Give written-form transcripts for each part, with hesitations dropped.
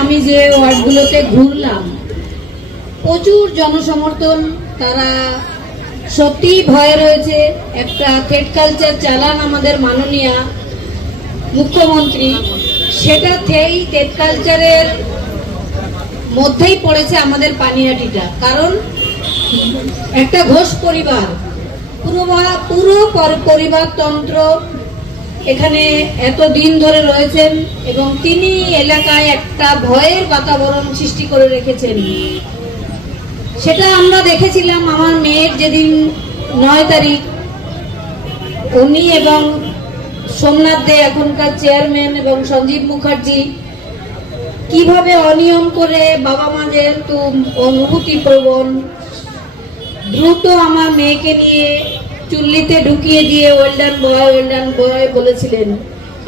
আমি যে ওয়ার্ডগুলোতে ঘুরলাম, প্রচুর জনসমর্থন। তারা সত্যি ভয় রয়েছে। একটা থ্রেড কালচার চালান আমাদের মাননীয় মুখ্যমন্ত্রী, সেটা এই থ্রেড কালচারের মধ্যেই পড়েছে আমাদের পানিহাটিটা। কারণ একটা ঘোষ পরিবার, পুরো পরিবারতন্ত্র এখানে এতদিন ধরে রয়েছেন এবং তিনি এলাকায় একটা ভয়ের বাতাবরণ সৃষ্টি করে রেখেছেন। সেটা আমরা দেখেছিলাম আমার মেয়ের যেদিন 9 তারিখ, উনি এবং সোমনাথ দে এখনকার চেয়ারম্যান এবং সঞ্জীব মুখার্জি কিভাবে অনিয়ম করে বাবা মাদের তো অনুভূতি প্রবণ দ্রুত আমার মেয়েকে নিয়ে চুল্লিতে ঢুকিয়ে দিয়ে ওয়েলডান বয় বলেছিলেন।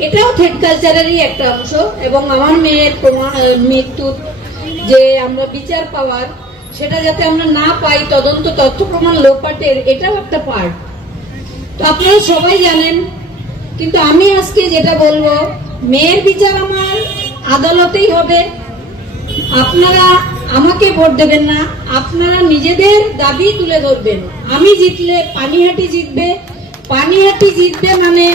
এটাও থ্রেড কালচারেরই একটা অংশ। এবং আমার মেয়ের মৃত্যুর যে আমরা বিচার পাওয়ার, সেটা যাতে আমরা না পাই, তদন্ত তথ্য প্রমাণ লোপাটের, এটাও একটা পার্ট। তো আপনারা সবাই জানেন, কিন্তু আমি আজকে যেটা বলবো, মেয়ের বিচার আমার আদালতেই হবে। আপনারা আমাকে ভোট দেবেন না, আপনারা নিজেদের দাবি তুলে ধরবেন। আমি জিতলে পানিহাটি জিতবে, পানিহাটি জিতবে মানে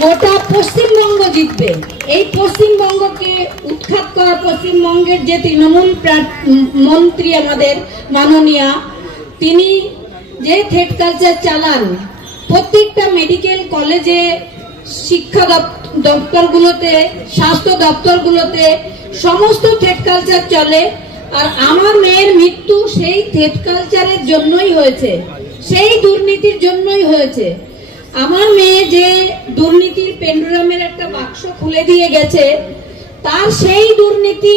গোটা পশ্চিমবঙ্গ জিতবে। এই পশ্চিমবঙ্গকে উৎখাত করা, পশ্চিমবঙ্গের যে তৃণমূল মন্ত্রী আমাদের মাননীয়া, তিনি যে থ্রেড কালচার চালান, প্রত্যেকটা মেডিকেল কলেজে, শিক্ষা দপ্তরগুলোতে, স্বাস্থ্য দপ্তরগুলোতে সমস্ত থ্রেড কালচার চলে। আর আমার মেয়ের মৃত্যু সেই থ্রেড কালচারের জন্যই হয়েছে, সেই দুর্নীতির জন্যই হয়েছে। আমার মেয়ে যে দুর্নীতির পেন্ডুলামের একটা বাক্স খুলে দিয়ে গেছে, তার সেই দুর্নীতি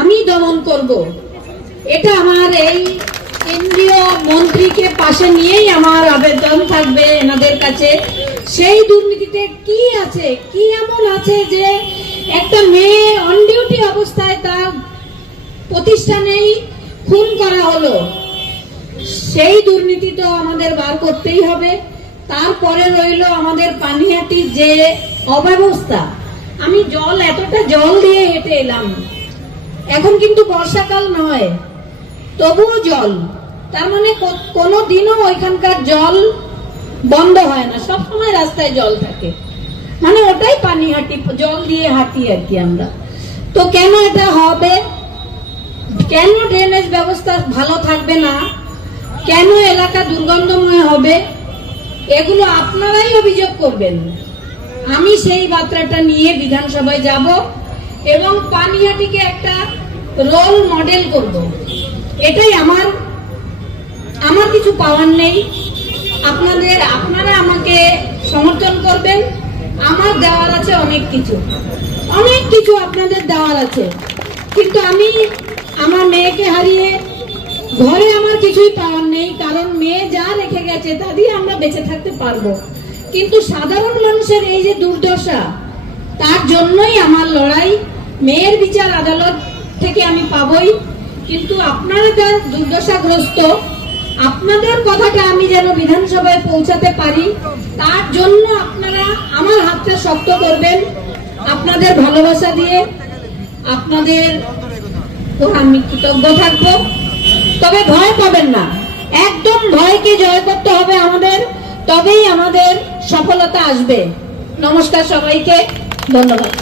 আমি দমন করব। এটা আমার এই কেন্দ্রীয় মন্ত্রীকে পাশে নিয়েই আমার আবেদন থাকবে এনাদের কাছে। সেই দুর্নীতিতে কি আছে, কি এমন আছে যে একটা মেয়ে অন ডিউটি অবস্থায় তার প্রতিষ্ঠানেই খুন করা হলো? সেই দুর্নীতি তো আমাদের বার করতেই হবে। তারপরে রইল আমাদের পানিহাটির যে অব্যবস্থা। আমি এতটা জল দিয়ে হেঁটে এলাম, এখন কিন্তু বর্ষাকাল নয়, তবুও জল। তার মানে কোনো দিনও ওইখানকার জল বন্ধ হয় না, সবসময় রাস্তায় জল থাকে। মানে ওটাই পানিহাটি, জল দিয়ে হাঁটি আর কি আমরা। তো কেন এটা হবে? কেন ড্রেনেজ ব্যবস্থা ভালো থাকবে না? কেন এলাকা দুর্গন্ধময় হবে? এগুলো আপনারাই অভিযোগ করবেন। আমি সেই বার্তাটা নিয়ে বিধানসভায় যাব এবং পানিহাটিকে একটা রোল মডেল করব। এটাই আমার কিছু পাওয়ার নেই। আপনারা আমাকে সমর্থন করবেন। আমার দেওয়ার আছে অনেক কিছু আপনাদের দেওয়ার আছে। কিন্তু আমি আমার মেয়েকে হারিয়ে ঘরে আমার কিছুই পাওয়ার নেই, কারণ মেয়ে যা রেখে গেছে তা দিয়ে আমরা বেঁচে থাকতে পারবো। কিন্তু সাধারণ মানুষের এই যে দুর্দশা, তার জন্যই আমার লড়াই। মেয়ের বিচার আদালত থেকে আমি পাবই, কিন্তু আপনারা যারা দুর্দশাগ্রস্ত, আপনাদের কথাটা আমি যেন বিধানসভায় পৌঁছাতে পারি, তার জন্য আপনারা আমার হাতটা শক্ত করবেন। আপনাদের ভালোবাসা দিয়ে আপনাদের আমি কৃতজ্ঞ থাকবো। তবে ভয় পাবেন না, একদম ভয়কে জয় করতে হবে আমাদের, তবেই আমাদের সফলতা আসবে। নমস্কার সবাইকে, ধন্যবাদ।